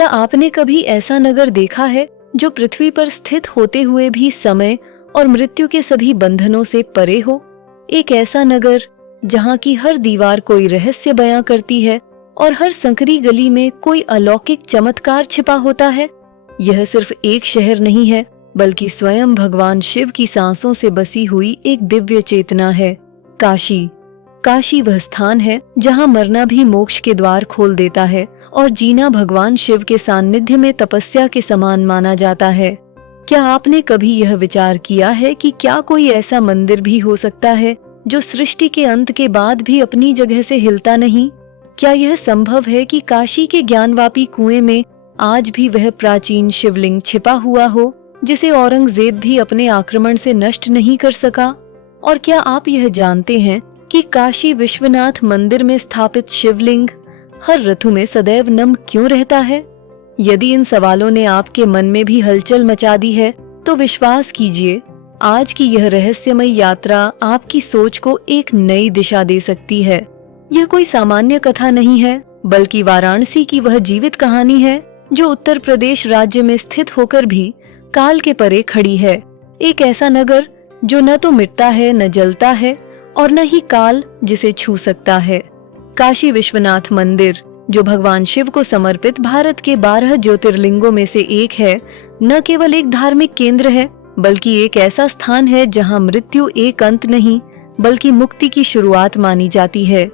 क्या आपने कभी ऐसा नगर देखा है जो पृथ्वी पर स्थित होते हुए भी समय और मृत्यु के सभी बंधनों से परे हो? एक ऐसा नगर जहाँ की हर दीवार कोई रहस्य बयां करती है और हर संकरी गली में कोई अलौकिक चमत्कार छिपा होता है। यह सिर्फ एक शहर नहीं है, बल्कि स्वयं भगवान शिव की सांसों से बसी हुई एक दिव्य चेतना है। काशी। काशी वह स्थान है जहाँ मरना भी मोक्ष के द्वार खोल देता है और जीना भगवान शिव के सानिध्य में तपस्या के समान माना जाता है। क्या आपने कभी यह विचार किया है कि क्या कोई ऐसा मंदिर भी हो सकता है जो सृष्टि के अंत के बाद भी अपनी जगह से हिलता नहीं? क्या यह संभव है कि काशी के ज्ञानवापी कुएं में आज भी वह प्राचीन शिवलिंग छिपा हुआ हो जिसे औरंगजेब भी अपने आक्रमण से नष्ट नहीं कर सका? और क्या आप यह जानते हैं कि काशी विश्वनाथ मंदिर में स्थापित शिवलिंग हर ऋतु में सदैव नम क्यों रहता है? यदि इन सवालों ने आपके मन में भी हलचल मचा दी है तो विश्वास कीजिए, आज की यह रहस्यमय यात्रा आपकी सोच को एक नई दिशा दे सकती है। यह कोई सामान्य कथा नहीं है, बल्कि वाराणसी की वह जीवित कहानी है जो उत्तर प्रदेश राज्य में स्थित होकर भी काल के परे खड़ी है। एक ऐसा नगर जो न तो मिटता है, न जलता है और न ही काल जिसे छू सकता है। काशी विश्वनाथ मंदिर, जो भगवान शिव को समर्पित भारत के 12 ज्योतिर्लिंगों में से एक है, न केवल एक धार्मिक केंद्र है, बल्कि एक ऐसा स्थान है जहां मृत्यु एक अंत नहीं, बल्कि मुक्ति की शुरुआत मानी जाती है।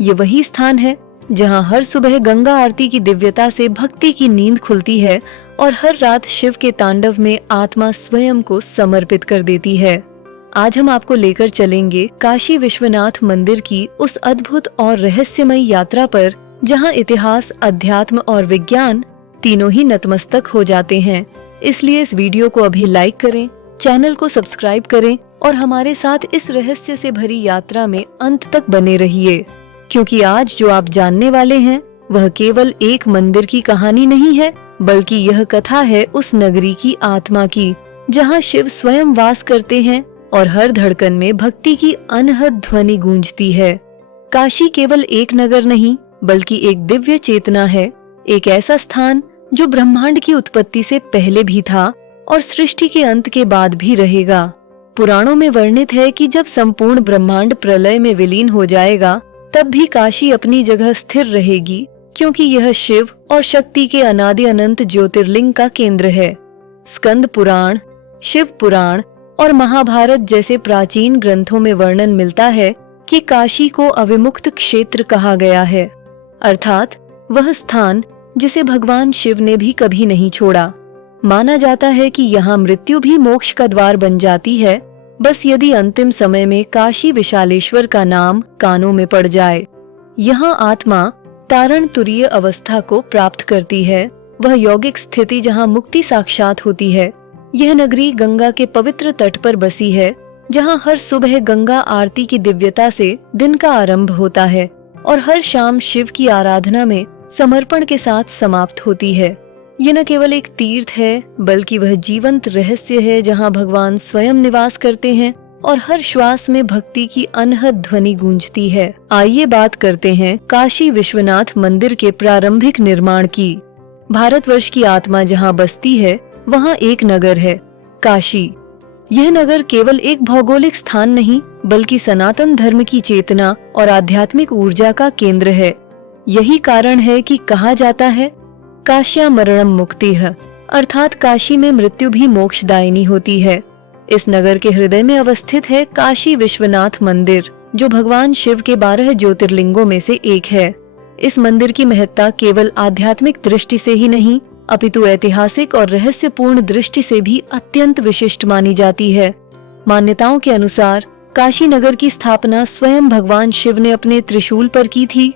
ये वही स्थान है जहां हर सुबह गंगा आरती की दिव्यता से भक्ति की नींद खुलती है और हर रात शिव के तांडव में आत्मा स्वयं को समर्पित कर देती है। आज हम आपको लेकर चलेंगे काशी विश्वनाथ मंदिर की उस अद्भुत और रहस्यमय यात्रा पर जहां इतिहास, अध्यात्म और विज्ञान तीनों ही नतमस्तक हो जाते हैं। इसलिए इस वीडियो को अभी लाइक करें, चैनल को सब्सक्राइब करें और हमारे साथ इस रहस्य से भरी यात्रा में अंत तक बने रहिए, क्योंकि आज जो आप जानने वाले हैं वह केवल एक मंदिर की कहानी नहीं है, बल्कि यह कथा है उस नगरी की आत्मा की जहां शिव स्वयं वास करते हैं और हर धड़कन में भक्ति की अनहद ध्वनि गूंजती है। काशी केवल एक नगर नहीं, बल्कि एक दिव्य चेतना है, एक ऐसा स्थान जो ब्रह्मांड की उत्पत्ति से पहले भी था और सृष्टि के अंत के बाद भी रहेगा। पुराणों में वर्णित है कि जब संपूर्ण ब्रह्मांड प्रलय में विलीन हो जाएगा, तब भी काशी अपनी जगह स्थिर रहेगी, क्योंकि यह शिव और शक्ति के अनादि अनंत ज्योतिर्लिंग का केंद्र है। स्कंद पुराण, शिव पुराण और महाभारत जैसे प्राचीन ग्रंथों में वर्णन मिलता है कि काशी को अविमुक्त क्षेत्र कहा गया है, अर्थात वह स्थान जिसे भगवान शिव ने भी कभी नहीं छोड़ा। माना जाता है कि यहाँ मृत्यु भी मोक्ष का द्वार बन जाती है, बस यदि अंतिम समय में काशी विशालेश्वर का नाम कानों में पड़ जाए। यहाँ आत्मा तारण तुरीय अवस्था को प्राप्त करती है, वह यौगिक स्थिति जहाँ मुक्ति साक्षात होती है। यह नगरी गंगा के पवित्र तट पर बसी है, जहाँ हर सुबह गंगा आरती की दिव्यता से दिन का आरंभ होता है और हर शाम शिव की आराधना में समर्पण के साथ समाप्त होती है। यह न केवल एक तीर्थ है, बल्कि वह जीवंत रहस्य है जहाँ भगवान स्वयं निवास करते हैं और हर श्वास में भक्ति की अनहद ध्वनि गूंजती है। आइए बात करते हैं काशी विश्वनाथ मंदिर के प्रारंभिक निर्माण की। भारतवर्ष की आत्मा जहाँ बसती है, वहाँ एक नगर है, काशी। यह नगर केवल एक भौगोलिक स्थान नहीं, बल्कि सनातन धर्म की चेतना और आध्यात्मिक ऊर्जा का केंद्र है। यही कारण है कि कहा जाता है काश्या मरणम मुक्तिः, अर्थात काशी में मृत्यु भी मोक्षदायिनी होती है। इस नगर के हृदय में अवस्थित है काशी विश्वनाथ मंदिर, जो भगवान शिव के 12 ज्योतिर्लिंगों में से एक है। इस मंदिर की महत्ता केवल आध्यात्मिक दृष्टि से ही नहीं, अपितु ऐतिहासिक और रहस्यपूर्ण दृष्टि से भी अत्यंत विशिष्ट मानी जाती है। मान्यताओं के अनुसार काशी नगर की स्थापना स्वयं भगवान शिव ने अपने त्रिशूल पर की थी।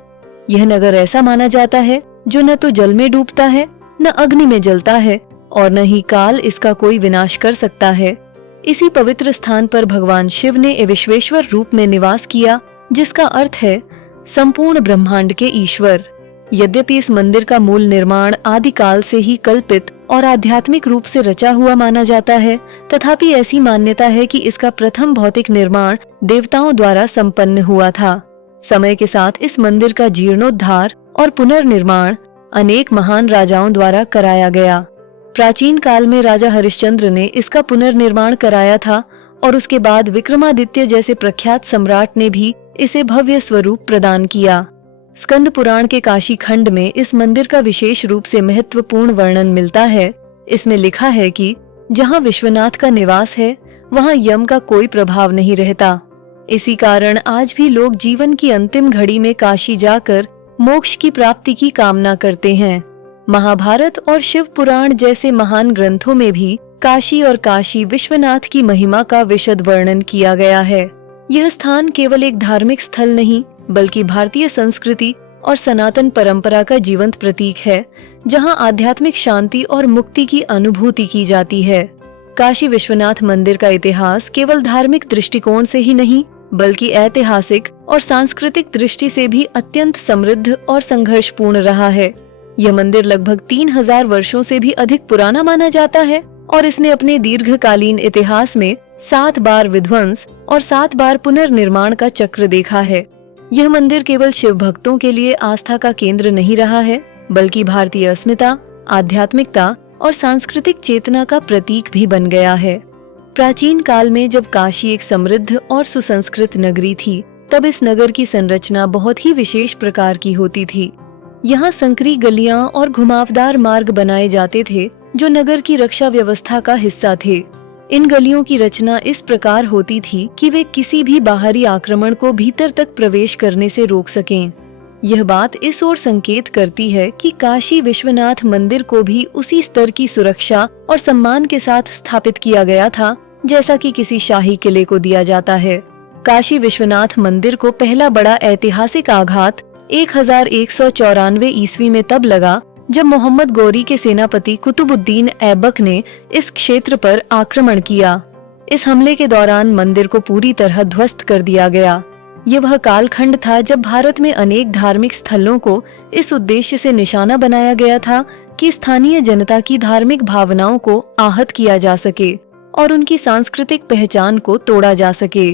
यह नगर ऐसा माना जाता है जो न तो जल में डूबता है, न अग्नि में जलता है और न ही काल इसका कोई विनाश कर सकता है। इसी पवित्र स्थान पर भगवान शिव ने विश्वेश्वर रूप में निवास किया, जिसका अर्थ है संपूर्ण ब्रह्मांड के ईश्वर। यद्यपि इस मंदिर का मूल निर्माण आदिकाल से ही कल्पित और आध्यात्मिक रूप से रचा हुआ माना जाता है, तथापि ऐसी मान्यता है कि इसका प्रथम भौतिक निर्माण देवताओं द्वारा संपन्न हुआ था। समय के साथ इस मंदिर का जीर्णोद्धार और पुनर्निर्माण अनेक महान राजाओं द्वारा कराया गया। प्राचीन काल में राजा हरिश्चंद्र ने इसका पुनर्निर्माण कराया था और उसके बाद विक्रमादित्य जैसे प्रख्यात सम्राट ने भी इसे भव्य स्वरूप प्रदान किया। स्कंद पुराण के काशी खंड में इस मंदिर का विशेष रूप से महत्वपूर्ण वर्णन मिलता है। इसमें लिखा है कि जहाँ विश्वनाथ का निवास है वहाँ यम का कोई प्रभाव नहीं रहता। इसी कारण आज भी लोग जीवन की अंतिम घड़ी में काशी जाकर मोक्ष की प्राप्ति की कामना करते हैं। महाभारत और शिव पुराण जैसे महान ग्रंथों में भी काशी और काशी विश्वनाथ की महिमा का विशद वर्णन किया गया है। यह स्थान केवल एक धार्मिक स्थल नहीं बल्कि भारतीय संस्कृति और सनातन परंपरा का जीवंत प्रतीक है, जहां आध्यात्मिक शांति और मुक्ति की अनुभूति की जाती है। काशी विश्वनाथ मंदिर का इतिहास केवल धार्मिक दृष्टिकोण से ही नहीं बल्कि ऐतिहासिक और सांस्कृतिक दृष्टि से भी अत्यंत समृद्ध और संघर्षपूर्ण रहा है। यह मंदिर लगभग 3000 वर्षों से भी अधिक पुराना माना जाता है और इसने अपने दीर्घकालीन इतिहास में 7 बार विध्वंस और 7 बार पुनर्निर्माण का चक्र देखा है। यह मंदिर केवल शिव भक्तों के लिए आस्था का केंद्र नहीं रहा है बल्कि भारतीय अस्मिता, आध्यात्मिकता और सांस्कृतिक चेतना का प्रतीक भी बन गया है। प्राचीन काल में जब काशी एक समृद्ध और सुसंस्कृत नगरी थी, तब इस नगर की संरचना बहुत ही विशेष प्रकार की होती थी। यहाँ संकरी गलियां और घुमावदार मार्ग बनाए जाते थे जो नगर की रक्षा व्यवस्था का हिस्सा थे। इन गलियों की रचना इस प्रकार होती थी कि वे किसी भी बाहरी आक्रमण को भीतर तक प्रवेश करने से रोक सकें। यह बात इस ओर संकेत करती है कि काशी विश्वनाथ मंदिर को भी उसी स्तर की सुरक्षा और सम्मान के साथ स्थापित किया गया था जैसा कि किसी शाही किले को दिया जाता है। काशी विश्वनाथ मंदिर को पहला बड़ा ऐतिहासिक आघात 1194 ईस्वी में तब लगा जब मोहम्मद गौरी के सेनापति कुतुबुद्दीन ऐबक ने इस क्षेत्र पर आक्रमण किया। इस हमले के दौरान मंदिर को पूरी तरह ध्वस्त कर दिया गया। यह वह कालखंड था जब भारत में अनेक धार्मिक स्थलों को इस उद्देश्य से निशाना बनाया गया था कि स्थानीय जनता की धार्मिक भावनाओं को आहत किया जा सके और उनकी सांस्कृतिक पहचान को तोड़ा जा सके।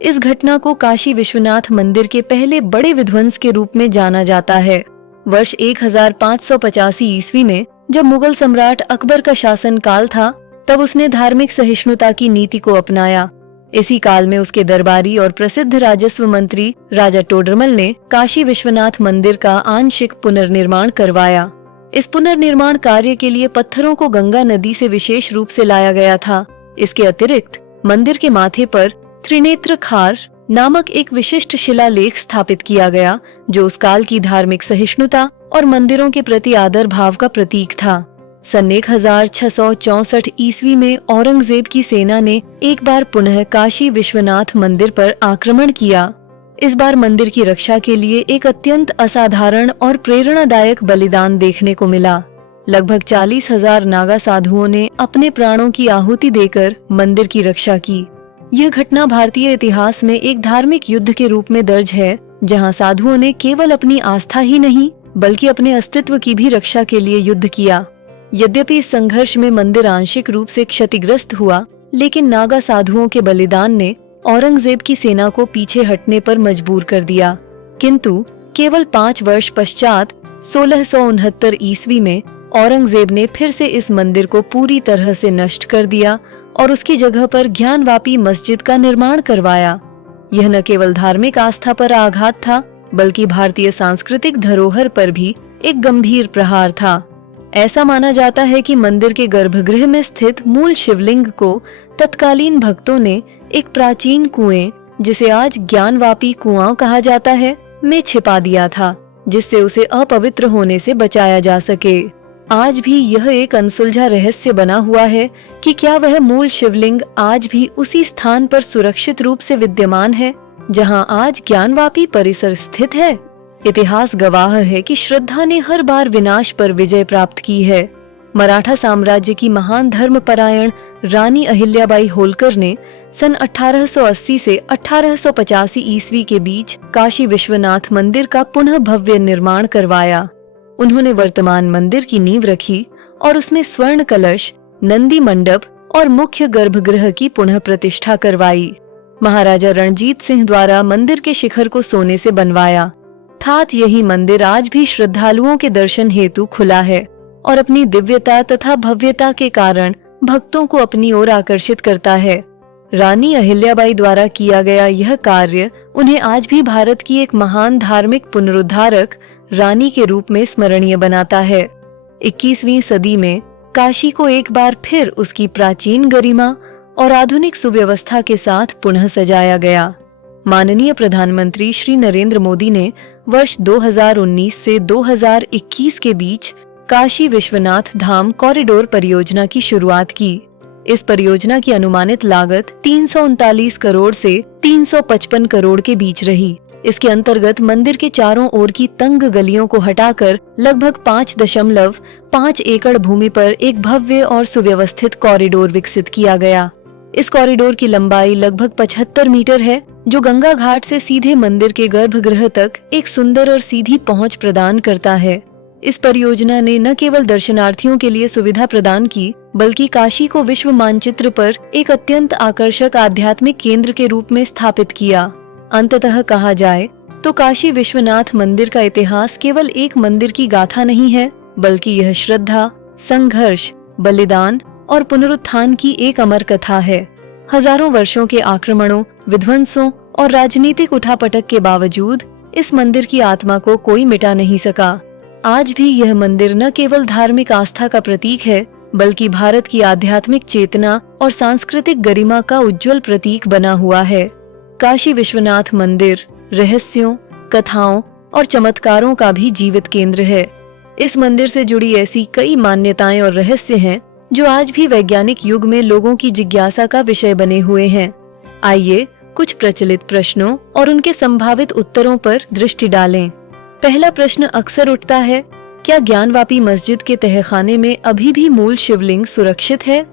इस घटना को काशी विश्वनाथ मंदिर के पहले बड़े विध्वंस के रूप में जाना जाता है। वर्ष 1585 ईस्वी में जब मुगल सम्राट अकबर का शासन काल था, तब उसने धार्मिक सहिष्णुता की नीति को अपनाया। इसी काल में उसके दरबारी और प्रसिद्ध राजस्व मंत्री राजा टोडरमल ने काशी विश्वनाथ मंदिर का आंशिक पुनर्निर्माण करवाया। इस पुनर्निर्माण कार्य के लिए पत्थरों को गंगा नदी से विशेष रूप से लाया गया था। इसके अतिरिक्त मंदिर के माथे पर त्रिनेत्र खार नामक एक विशिष्ट शिलालेख स्थापित किया गया जो उस काल की धार्मिक सहिष्णुता और मंदिरों के प्रति आदर भाव का प्रतीक था। सन 1664 ईस्वी में औरंगजेब की सेना ने एक बार पुनः काशी विश्वनाथ मंदिर पर आक्रमण किया। इस बार मंदिर की रक्षा के लिए एक अत्यंत असाधारण और प्रेरणादायक बलिदान देखने को मिला। लगभग 40,000 नागा साधुओं ने अपने प्राणों की आहुति देकर मंदिर की रक्षा की। यह घटना भारतीय इतिहास में एक धार्मिक युद्ध के रूप में दर्ज है, जहां साधुओं ने केवल अपनी आस्था ही नहीं बल्कि अपने अस्तित्व की भी रक्षा के लिए युद्ध किया। यद्यपि इस संघर्ष में मंदिर आंशिक रूप से क्षतिग्रस्त हुआ, लेकिन नागा साधुओं के बलिदान ने औरंगजेब की सेना को पीछे हटने पर मजबूर कर दिया। किंतु केवल 5 वर्ष पश्चात 1669 ईस्वी में औरंगजेब ने फिर से इस मंदिर को पूरी तरह से नष्ट कर दिया और उसकी जगह पर ज्ञानवापी मस्जिद का निर्माण करवाया। यह न केवल धार्मिक आस्था पर आघात था बल्कि भारतीय सांस्कृतिक धरोहर पर भी एक गंभीर प्रहार था। ऐसा माना जाता है कि मंदिर के गर्भगृह में स्थित मूल शिवलिंग को तत्कालीन भक्तों ने एक प्राचीन कुएं, जिसे आज ज्ञानवापी कुआं कहा जाता है, में छिपा दिया था, जिससे उसे अपवित्र होने से बचाया जा सके। आज भी यह एक अनसुलझा रहस्य बना हुआ है कि क्या वह मूल शिवलिंग आज भी उसी स्थान पर सुरक्षित रूप से विद्यमान है जहां आज ज्ञानवापी परिसर स्थित है। इतिहास गवाह है कि श्रद्धा ने हर बार विनाश पर विजय प्राप्त की है। मराठा साम्राज्य की महान धर्मपरायण रानी अहिल्याबाई होलकर ने सन 1880 से 1885 ईस्वी के बीच काशी विश्वनाथ मंदिर का पुनः भव्य निर्माण करवाया। उन्होंने वर्तमान मंदिर की नींव रखी और उसमें स्वर्ण कलश, नंदी मंडप और मुख्य गर्भगृह की पुनः प्रतिष्ठा करवाई। महाराजा रणजीत सिंह द्वारा मंदिर के शिखर को सोने से बनवाया। अर्थात यही मंदिर आज भी श्रद्धालुओं के दर्शन हेतु खुला है और अपनी दिव्यता तथा भव्यता के कारण भक्तों को अपनी ओर आकर्षित करता है। रानी अहिल्याबाई द्वारा किया गया यह कार्य उन्हें आज भी भारत की एक महान धार्मिक पुनरुद्धारक रानी के रूप में स्मरणीय बनाता है। 21वीं सदी में काशी को एक बार फिर उसकी प्राचीन गरिमा और आधुनिक सुव्यवस्था के साथ पुनः सजाया गया। माननीय प्रधानमंत्री श्री नरेंद्र मोदी ने वर्ष 2019 से 2021 के बीच काशी विश्वनाथ धाम कॉरिडोर परियोजना की शुरुआत की। इस परियोजना की अनुमानित लागत 339 करोड़ से 355 करोड़ के बीच रही। इसके अंतर्गत मंदिर के चारों ओर की तंग गलियों को हटाकर लगभग 5.5 एकड़ भूमि पर एक भव्य और सुव्यवस्थित कॉरिडोर विकसित किया गया। इस कॉरिडोर की लंबाई लगभग 75 मीटर है, जो गंगा घाट से सीधे मंदिर के गर्भगृह तक एक सुंदर और सीधी पहुंच प्रदान करता है। इस परियोजना ने न केवल दर्शनार्थियों के लिए सुविधा प्रदान की, बल्कि काशी को विश्व मानचित्र पर एक अत्यंत आकर्षक आध्यात्मिक केंद्र के रूप में स्थापित किया। अंततः कहा जाए तो काशी विश्वनाथ मंदिर का इतिहास केवल एक मंदिर की गाथा नहीं है, बल्कि यह श्रद्धा, संघर्ष, बलिदान और पुनरुत्थान की एक अमर कथा है। हजारों वर्षों के आक्रमणों, विध्वंसों और राजनीतिक उठापटक के बावजूद इस मंदिर की आत्मा को कोई मिटा नहीं सका। आज भी यह मंदिर न केवल धार्मिक आस्था का प्रतीक है, बल्कि भारत की आध्यात्मिक चेतना और सांस्कृतिक गरिमा का उज्जवल प्रतीक बना हुआ है। काशी विश्वनाथ मंदिर रहस्यों, कथाओं और चमत्कारों का भी जीवित केंद्र है। इस मंदिर से जुड़ी ऐसी कई मान्यताएं और रहस्य हैं, जो आज भी वैज्ञानिक युग में लोगों की जिज्ञासा का विषय बने हुए हैं। आइए कुछ प्रचलित प्रश्नों और उनके संभावित उत्तरों पर दृष्टि डालें। पहला प्रश्न अक्सर उठता है, क्या ज्ञानवापी मस्जिद के तहखाने में अभी भी मूल शिवलिंग सुरक्षित है?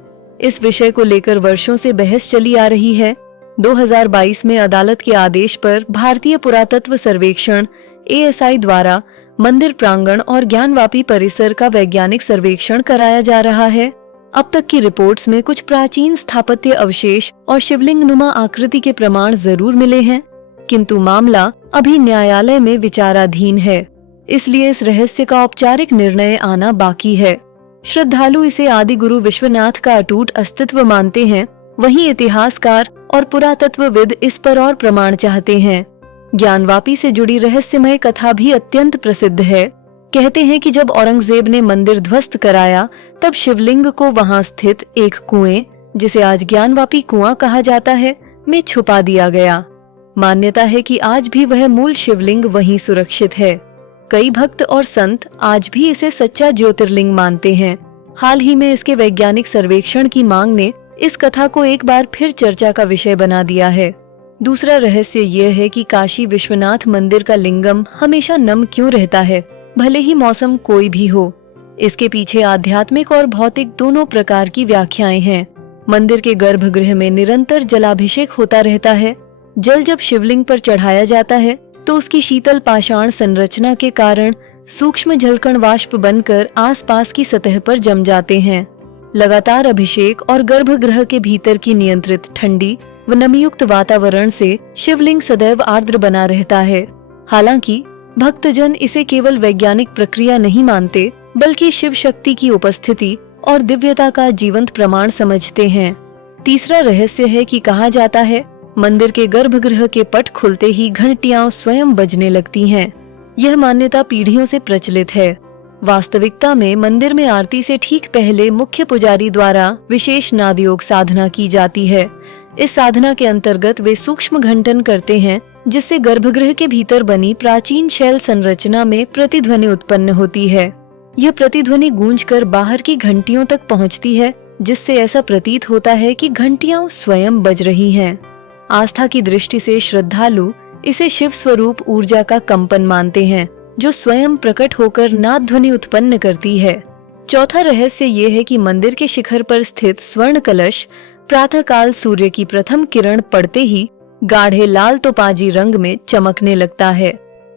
इस विषय को लेकर वर्षों से बहस चली आ रही है। 2022 में अदालत के आदेश पर भारतीय पुरातत्व सर्वेक्षण ASI द्वारा मंदिर प्रांगण और ज्ञानवापी परिसर का वैज्ञानिक सर्वेक्षण कराया जा रहा है। अब तक की रिपोर्ट्स में कुछ प्राचीन स्थापत्य अवशेष और शिवलिंग नुमा आकृति के प्रमाण जरूर मिले हैं, किंतु मामला अभी न्यायालय में विचाराधीन है, इसलिए इस रहस्य का औपचारिक निर्णय आना बाकी है। श्रद्धालु इसे आदि गुरु विश्वनाथ का अटूट अस्तित्व मानते हैं, वहीं इतिहासकार और पुरातत्वविद इस पर और प्रमाण चाहते हैं। ज्ञानवापी से जुड़ी रहस्यमय कथा भी अत्यंत प्रसिद्ध है। कहते हैं कि जब औरंगजेब ने मंदिर ध्वस्त कराया, तब शिवलिंग को वहां स्थित एक कुएं, जिसे आज ज्ञानवापी कुआं कहा जाता है, में छुपा दिया गया। मान्यता है कि आज भी वह मूल शिवलिंग वहीं सुरक्षित है। कई भक्त और संत आज भी इसे सच्चा ज्योतिर्लिंग मानते हैं। हाल ही में इसके वैज्ञानिक सर्वेक्षण की मांग ने इस कथा को एक बार फिर चर्चा का विषय बना दिया है। दूसरा रहस्य यह है कि काशी विश्वनाथ मंदिर का लिंगम हमेशा नम क्यों रहता है, भले ही मौसम कोई भी हो। इसके पीछे आध्यात्मिक और भौतिक दोनों प्रकार की व्याख्याएं हैं। मंदिर के गर्भगृह में निरंतर जलाभिषेक होता रहता है। जल जब शिवलिंग पर चढ़ाया जाता है तो उसकी शीतल पाषाण संरचना के कारण सूक्ष्म जलकण वाष्प बनकर आसपास की सतह पर जम जाते हैं। लगातार अभिषेक और गर्भगृह के भीतर की नियंत्रित ठंडी व नमीयुक्त वातावरण से शिवलिंग सदैव आर्द्र बना रहता है। हालांकि भक्तजन इसे केवल वैज्ञानिक प्रक्रिया नहीं मानते, बल्कि शिव शक्ति की उपस्थिति और दिव्यता का जीवंत प्रमाण समझते हैं। तीसरा रहस्य है कि कहा जाता है, मंदिर के गर्भगृह के पट खुलते ही घंटियां स्वयं बजने लगती हैं। यह मान्यता पीढ़ियों से प्रचलित है। वास्तविकता में मंदिर में आरती से ठीक पहले मुख्य पुजारी द्वारा विशेष नादयोग साधना की जाती है। इस साधना के अंतर्गत वे सूक्ष्म घंटन करते हैं, जिससे गर्भगृह के भीतर बनी प्राचीन शैल संरचना में प्रतिध्वनि उत्पन्न होती है। यह प्रतिध्वनि गूंजकर बाहर की घंटियों तक पहुंचती है, जिससे ऐसा प्रतीत होता है कि घंटियां स्वयं बज रही हैं। आस्था की दृष्टि से श्रद्धालु इसे शिव स्वरूप ऊर्जा का कंपन मानते हैं, जो स्वयं प्रकट होकर नाद ध्वनि उत्पन्न करती है। चौथा रहस्य ये है कि मंदिर के शिखर पर स्थित स्वर्ण कलश प्रातःकाल सूर्य की प्रथम किरण पड़ते ही गाढ़े लाल तोपाजी रंग में चमकने लगता है।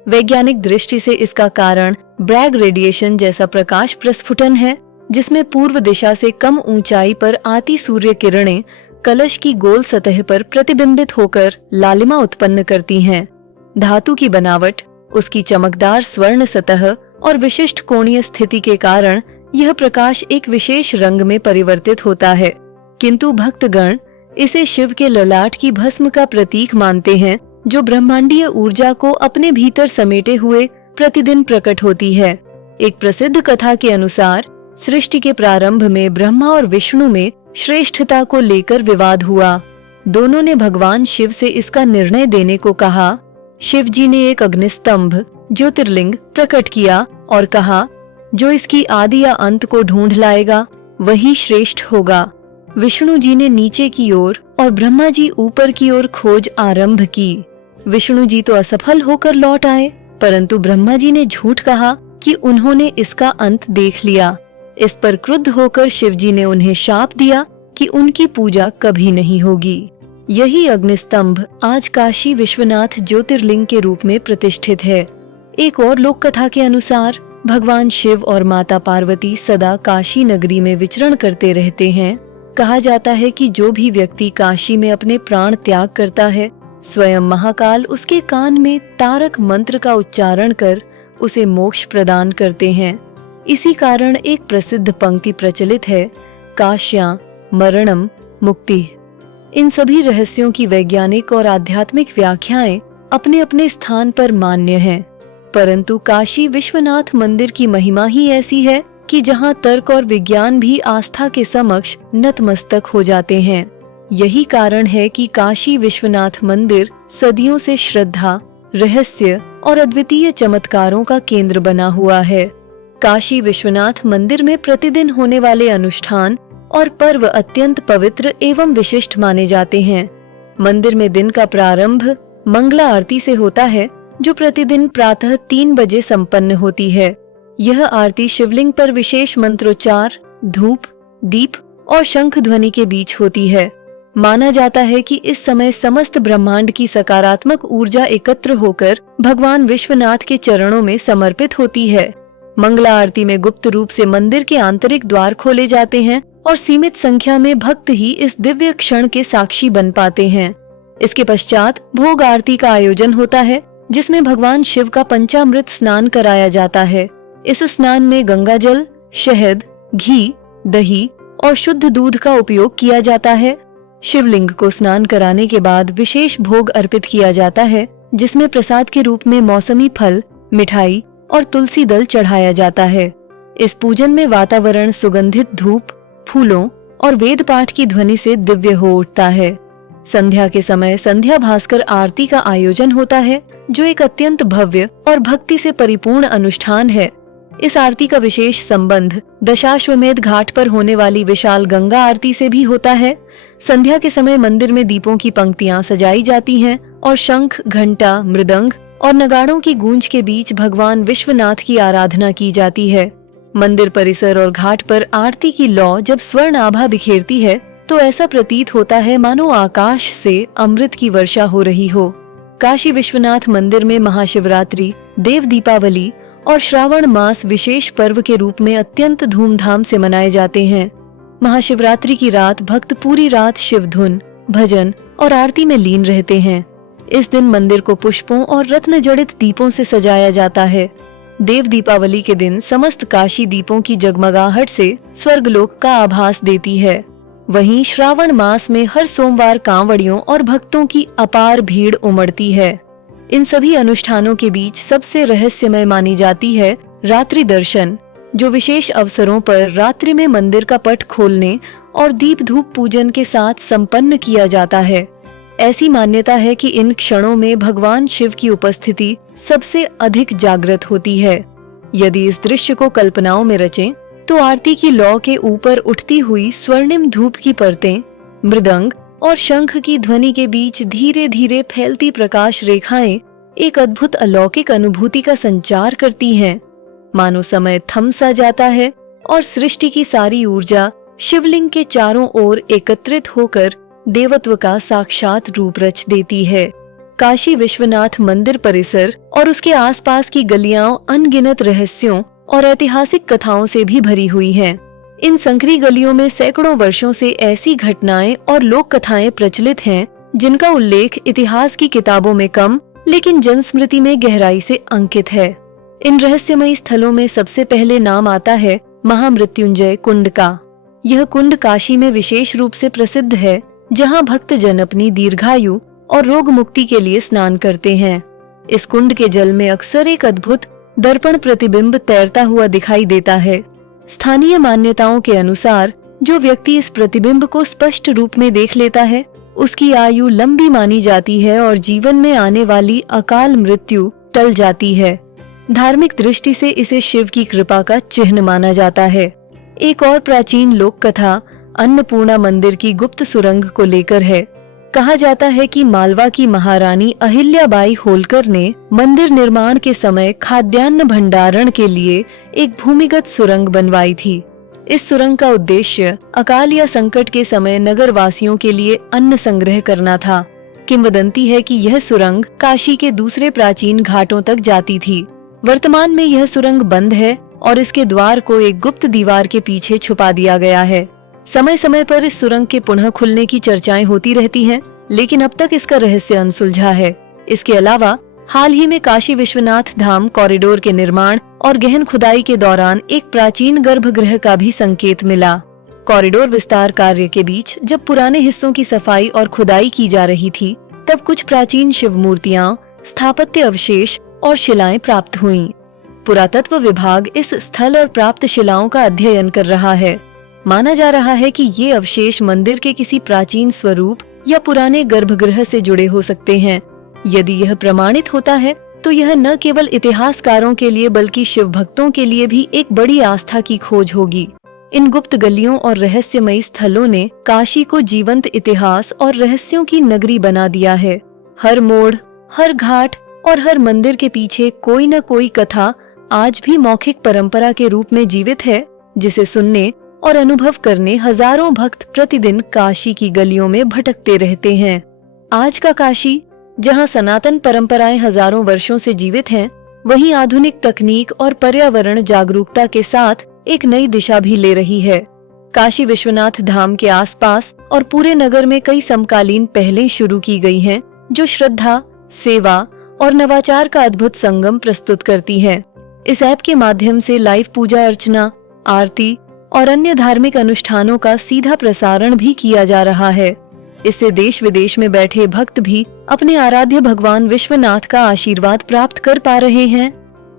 वैज्ञानिक दृष्टि से इसका कारण ब्रैग रेडिएशन जैसा प्रकाश प्रस्फुटन है, जिसमें पूर्व दिशा से कम ऊंचाई पर आती सूर्य किरणें कलश की गोल सतह पर प्रतिबिंबित होकर लालिमा उत्पन्न करती हैं। धातु की बनावट, उसकी चमकदार स्वर्ण सतह और विशिष्ट कोणीय स्थिति के कारण यह प्रकाश एक विशेष रंग में परिवर्तित होता है। किंतु भक्तगण इसे शिव के ललाट की भस्म का प्रतीक मानते हैं, जो ब्रह्मांडीय ऊर्जा को अपने भीतर समेटे हुए प्रतिदिन प्रकट होती है। एक प्रसिद्ध कथा के अनुसार सृष्टि के प्रारंभ में ब्रह्मा और विष्णु में श्रेष्ठता को लेकर विवाद हुआ। दोनों ने भगवान शिव से इसका निर्णय देने को कहा। शिव जी ने एक अग्निस्तंभ ज्योतिर्लिंग प्रकट किया और कहा, जो इसकी आदि या अंत को ढूंढ लाएगा वही श्रेष्ठ होगा। विष्णु जी ने नीचे की ओर और ब्रह्मा जी ऊपर की ओर खोज आरंभ की। विष्णु जी तो असफल होकर लौट आए, परंतु ब्रह्मा जी ने झूठ कहा कि उन्होंने इसका अंत देख लिया। इस पर क्रुद्ध होकर शिव जी ने उन्हें शाप दिया कि उनकी पूजा कभी नहीं होगी। यही अग्निस्तंभ आज काशी विश्वनाथ ज्योतिर्लिंग के रूप में प्रतिष्ठित है। एक और लोक कथा के अनुसार भगवान शिव और माता पार्वती सदा काशी नगरी में विचरण करते रहते हैं। कहा जाता है कि जो भी व्यक्ति काशी में अपने प्राण त्याग करता है, स्वयं महाकाल उसके कान में तारक मंत्र का उच्चारण कर उसे मोक्ष प्रदान करते हैं। इसी कारण एक प्रसिद्ध पंक्ति प्रचलित है, काश्यां मरणम मुक्ति। इन सभी रहस्यों की वैज्ञानिक और आध्यात्मिक व्याख्याएं अपने अपने स्थान पर मान्य हैं, परंतु काशी विश्वनाथ मंदिर की महिमा ही ऐसी है कि जहां तर्क और विज्ञान भी आस्था के समक्ष नतमस्तक हो जाते हैं। यही कारण है कि काशी विश्वनाथ मंदिर सदियों से श्रद्धा, रहस्य और अद्वितीय चमत्कारों का केंद्र बना हुआ है। काशी विश्वनाथ मंदिर में प्रतिदिन होने वाले अनुष्ठान और पर्व अत्यंत पवित्र एवं विशिष्ट माने जाते हैं। मंदिर में दिन का प्रारंभ मंगला आरती से होता है, जो प्रतिदिन प्रातः 3 बजे संपन्न होती है। यह आरती शिवलिंग पर विशेष मंत्रोच्चार, धूप, दीप और शंख ध्वनि के बीच होती है। माना जाता है कि इस समय समस्त ब्रह्मांड की सकारात्मक ऊर्जा एकत्र होकर भगवान विश्वनाथ के चरणों में समर्पित होती है। मंगला आरती में गुप्त रूप से मंदिर के आंतरिक द्वार खोले जाते हैं और सीमित संख्या में भक्त ही इस दिव्य क्षण के साक्षी बन पाते हैं। इसके पश्चात भोग आरती का आयोजन होता है, जिसमें भगवान शिव का पंचामृत स्नान कराया जाता है। इस स्नान में गंगा जल, शहद, घी, दही और शुद्ध दूध का उपयोग किया जाता है। शिवलिंग को स्नान कराने के बाद विशेष भोग अर्पित किया जाता है, जिसमें प्रसाद के रूप में मौसमी फल, मिठाई और तुलसी दल चढ़ाया जाता है। इस पूजन में वातावरण सुगंधित धूप, फूलों और वेद पाठ की ध्वनि से दिव्य हो उठता है। संध्या के समय संध्या भास्कर आरती का आयोजन होता है, जो एक अत्यंत भव्य और भक्ति से परिपूर्ण अनुष्ठान है। इस आरती का विशेष संबंध दशाश्वमेध घाट पर होने वाली विशाल गंगा आरती से भी होता है। संध्या के समय मंदिर में दीपों की पंक्तियां सजाई जाती हैं और शंख, घंटा, मृदंग और नगाड़ों की गूंज के बीच भगवान विश्वनाथ की आराधना की जाती है। मंदिर परिसर और घाट पर आरती की लौ जब स्वर्ण आभा बिखेरती है, तो ऐसा प्रतीत होता है मानो आकाश से अमृत की वर्षा हो रही हो। काशी विश्वनाथ मंदिर में महाशिवरात्रि, देव दीपावली और श्रावण मास विशेष पर्व के रूप में अत्यंत धूमधाम से मनाए जाते हैं। महाशिवरात्रि की रात भक्त पूरी रात शिव धुन, भजन और आरती में लीन रहते हैं। इस दिन मंदिर को पुष्पों और रत्न जड़ित दीपों से सजाया जाता है। देव दीपावली के दिन समस्त काशी दीपों की जगमगाहट से स्वर्गलोक का आभास देती है। वहीं श्रावण मास में हर सोमवार कांवड़ियों और भक्तों की अपार भीड़ उमड़ती है। इन सभी अनुष्ठानों के बीच सबसे रहस्यमय मानी जाती है रात्रि दर्शन, जो विशेष अवसरों पर रात्रि में मंदिर का पट खोलने और दीप धूप पूजन के साथ संपन्न किया जाता है। ऐसी मान्यता है कि इन क्षणों में भगवान शिव की उपस्थिति सबसे अधिक जागृत होती है। यदि इस दृश्य को कल्पनाओं में रचें, तो आरती की लौ के ऊपर उठती हुई स्वर्णिम धूप की परतें, मृदंग और शंख की ध्वनि के बीच धीरे धीरे फैलती प्रकाश रेखाएं एक अद्भुत अलौकिक अनुभूति का संचार करती हैं। मानो समय थम सा जाता है और सृष्टि की सारी ऊर्जा शिवलिंग के चारों ओर एकत्रित होकर देवत्व का साक्षात रूप रच देती है। काशी विश्वनाथ मंदिर परिसर और उसके आसपास की गलियां अनगिनत रहस्यों और ऐतिहासिक कथाओं से भी भरी हुई हैं। इन संकरी गलियों में सैकड़ों वर्षों से ऐसी घटनाएं और लोक कथाएं प्रचलित हैं, जिनका उल्लेख इतिहास की किताबों में कम लेकिन जनस्मृति में गहराई से अंकित है। इन रहस्यमयी स्थलों में सबसे पहले नाम आता है महामृत्युंजय कुंड का। यह कुंड काशी में विशेष रूप से प्रसिद्ध है, जहां भक्तजन अपनी दीर्घायु और रोग मुक्ति के लिए स्नान करते हैं। इस कुंड के जल में अक्सर एक अद्भुत दर्पण प्रतिबिंब तैरता हुआ दिखाई देता है। स्थानीय मान्यताओं के अनुसार जो व्यक्ति इस प्रतिबिंब को स्पष्ट रूप में देख लेता है, उसकी आयु लंबी मानी जाती है और जीवन में आने वाली अकाल मृत्यु टल जाती है। धार्मिक दृष्टि से इसे शिव की कृपा का चिन्ह माना जाता है। एक और प्राचीन लोक कथा अन्नपूर्णा मंदिर की गुप्त सुरंग को लेकर है। कहा जाता है कि मालवा की महारानी अहिल्याबाई होलकर ने मंदिर निर्माण के समय खाद्यान्न भंडारण के लिए एक भूमिगत सुरंग बनवाई थी। इस सुरंग का उद्देश्य अकाल या संकट के समय नगर वासियों के लिए अन्न संग्रह करना था। किंवदंती है कि यह सुरंग काशी के दूसरे प्राचीन घाटों तक जाती थी। वर्तमान में यह सुरंग बंद है और इसके द्वार को एक गुप्त दीवार के पीछे छुपा दिया गया है। समय समय पर इस सुरंग के पुनः खुलने की चर्चाएं होती रहती हैं, लेकिन अब तक इसका रहस्य अनसुलझा है। इसके अलावा हाल ही में काशी विश्वनाथ धाम कॉरिडोर के निर्माण और गहन खुदाई के दौरान एक प्राचीन गर्भगृह का भी संकेत मिला। कॉरिडोर विस्तार कार्य के बीच जब पुराने हिस्सों की सफाई और खुदाई की जा रही थी, तब कुछ प्राचीन शिव मूर्तियां, स्थापत्य अवशेष और शिलाएं प्राप्त हुईं। पुरातत्व विभाग इस स्थल और प्राप्त शिलाओं का अध्ययन कर रहा है। माना जा रहा है कि ये अवशेष मंदिर के किसी प्राचीन स्वरूप या पुराने गर्भगृह से जुड़े हो सकते हैं। यदि यह प्रमाणित होता है तो यह न केवल इतिहासकारों के लिए बल्कि शिव भक्तों के लिए भी एक बड़ी आस्था की खोज होगी। इन गुप्त गलियों और रहस्यमयी स्थलों ने काशी को जीवंत इतिहास और रहस्यों की नगरी बना दिया है। हर मोड़, हर घाट और हर मंदिर के पीछे कोई न कोई कथा आज भी मौखिक परंपरा के रूप में जीवित है, जिसे सुनने और अनुभव करने हजारों भक्त प्रतिदिन काशी की गलियों में भटकते रहते हैं। आज का काशी, जहां सनातन परंपराएं हजारों वर्षों से जीवित हैं, वहीं आधुनिक तकनीक और पर्यावरण जागरूकता के साथ एक नई दिशा भी ले रही है। काशी विश्वनाथ धाम के आसपास और पूरे नगर में कई समकालीन पहलें शुरू की गई हैं, जो श्रद्धा, सेवा और नवाचार का अद्भुत संगम प्रस्तुत करती हैं। इस ऐप के माध्यम से लाइव पूजा अर्चना, आरती और अन्य धार्मिक अनुष्ठानों का सीधा प्रसारण भी किया जा रहा है। इससे देश विदेश में बैठे भक्त भी अपने आराध्य भगवान विश्वनाथ का आशीर्वाद प्राप्त कर पा रहे हैं।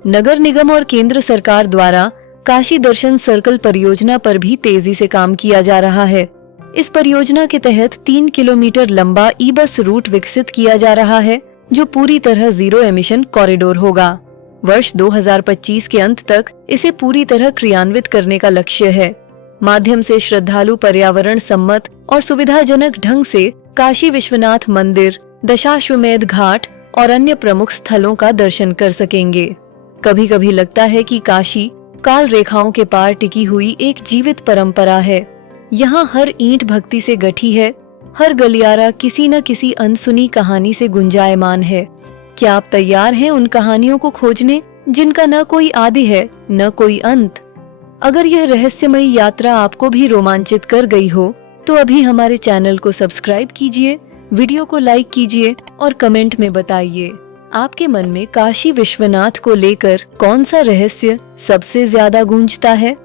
नगर निगम और केंद्र सरकार द्वारा काशी दर्शन सर्कल परियोजना पर भी तेजी से काम किया जा रहा है। इस परियोजना के तहत 3 किलोमीटर लंबा ई बस रूट विकसित किया जा रहा है, जो पूरी तरह जीरो एमिशन कॉरिडोर होगा। वर्ष 2025 के अंत तक इसे पूरी तरह क्रियान्वित करने का लक्ष्य है। माध्यम से श्रद्धालु पर्यावरण सम्मत और सुविधाजनक ढंग से काशी विश्वनाथ मंदिर, दशाश्वमेध घाट और अन्य प्रमुख स्थलों का दर्शन कर सकेंगे। कभी कभी लगता है कि काशी काल रेखाओं के पार टिकी हुई एक जीवित परंपरा है। यहाँ हर ईंट भक्ति से गठी है, हर गलियारा किसी न किसी अनसुनी कहानी से गुंजायमान है। क्या आप तैयार हैं उन कहानियों को खोजने जिनका न कोई आदि है न कोई अंत? अगर यह रहस्यमयी यात्रा आपको भी रोमांचित कर गई हो तो अभी हमारे चैनल को सब्सक्राइब कीजिए, वीडियो को लाइक कीजिए और कमेंट में बताइए आपके मन में काशी विश्वनाथ को लेकर कौन सा रहस्य सबसे ज्यादा गूंजता है।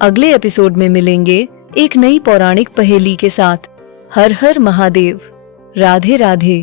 अगले एपिसोड में मिलेंगे एक नई पौराणिक पहेली के साथ। हर हर महादेव। राधे राधे।